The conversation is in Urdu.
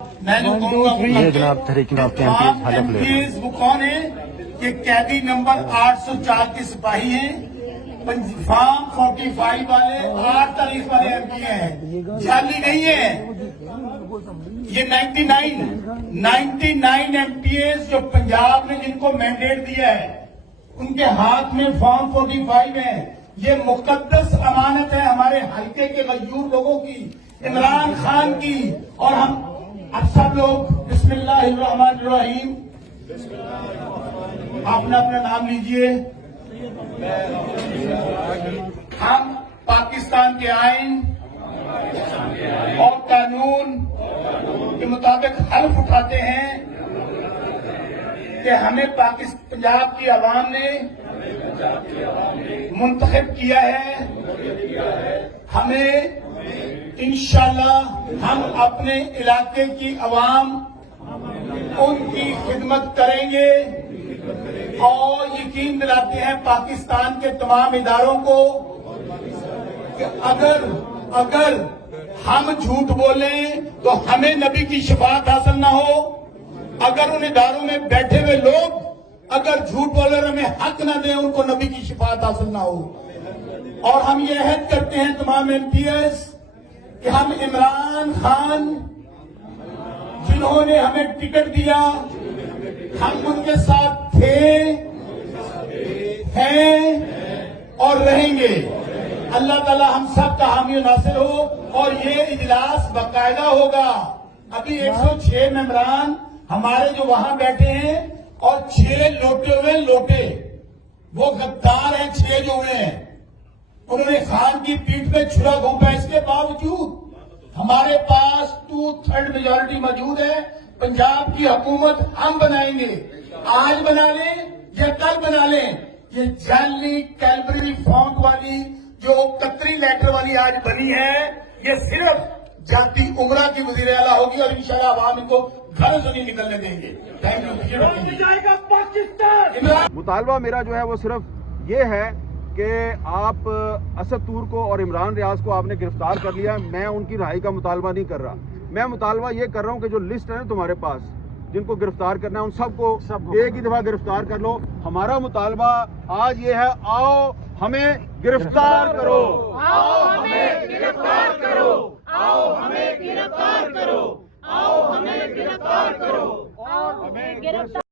میں نے یہ جناب تحریک انصاف کے ایم پی وہ کون ہے؟ یہ قیدی نمبر 804 کے سپاہی ہیں، فارم 45 والے 8 تاریخ والے ایم پی ہیں، جعلی نہیں ہے۔ یہ 99 ایم پی ایز جو پنجاب نے جن کو مینڈیٹ دیا ہے ان کے ہاتھ میں فارم 45 ہے۔ یہ مقدس امانت ہے ہمارے حلقے کے غیور لوگوں کی، عمران خان کی، اور ہم اب سب لوگ بسم اللہ الرحمن الرحیم اپنا اپنا نام لیجئے۔ ہم پاکستان کے آئین اور قانون کے مطابق حلف اٹھاتے ہیں کہ ہمیں پنجاب کی عوام نے منتخب کیا ہے، ہمیں انشاءاللہ ہم اپنے علاقے کی عوام ان کی خدمت کریں گے، اور یقین دلاتے ہیں پاکستان کے تمام اداروں کو کہ اگر ہم جھوٹ بولیں تو ہمیں نبی کی شفاعت حاصل نہ ہو، اگر ان اداروں میں بیٹھے ہوئے لوگ اگر جھوٹ بولے اور ہمیں حق نہ دیں ان کو نبی کی شفاعت حاصل نہ ہو۔ اور ہم یہ عہد کرتے ہیں تمام ایم پی ایس کہ ہم عمران خان جنہوں نے ہمیں ٹکٹ دیا ہم ان کے ساتھ تھے، ہیں اور رہیں گے۔ اللہ تعالی ہم سب کا حامی و ناصر ہو، اور یہ اجلاس باقاعدہ ہوگا۔ ابھی 106 ممبران ہمارے جو وہاں بیٹھے ہیں اور 6 لوٹے ہوئے لوٹے، وہ غدار ہیں 6 جو ہوئے ہیں، انہوں نے خان کی پیٹھ پہ چھرا گھونپا۔ اس کے باوجود ہمارے پاس 2/3 میجورٹی موجود ہے۔ پنجاب کی حکومت ہم بنائیں گے، آج بنا لیں یا کل بنا لیں۔ یہ جعلی کیلبری فونک والی جو قطری لیٹر والی آج بنی ہے، یہ صرف جاتی عمرہ کی وزیر اعلیٰ ہوگی، اور انشاءاللہ عوام ان کو گھر سے نہیں نکلنے دیں گے۔ Thank you. مطالبہ میرا جو ہے وہ صرف یہ ہے کہ آپ اسد تور کو اور عمران ریاض کو آپ نے گرفتار کر لیا ہے، میں ان کی رہائی کا مطالبہ نہیں کر رہا۔ میں مطالبہ یہ کر رہا ہوں کہ جو لسٹ ہے نا تمہارے پاس جن کو گرفتار کرنا ہے ان سب کو ایک ہی دفعہ گرفتار کر لو۔ ہمارا مطالبہ آج یہ ہے، آؤ ہمیں گرفتار کرو، آؤ ہمیں گرفتار کرو، آؤ ہمیں گرفتار کرو، آؤ ہمیں گرفتار کرو، آؤ ہمیں گرفتار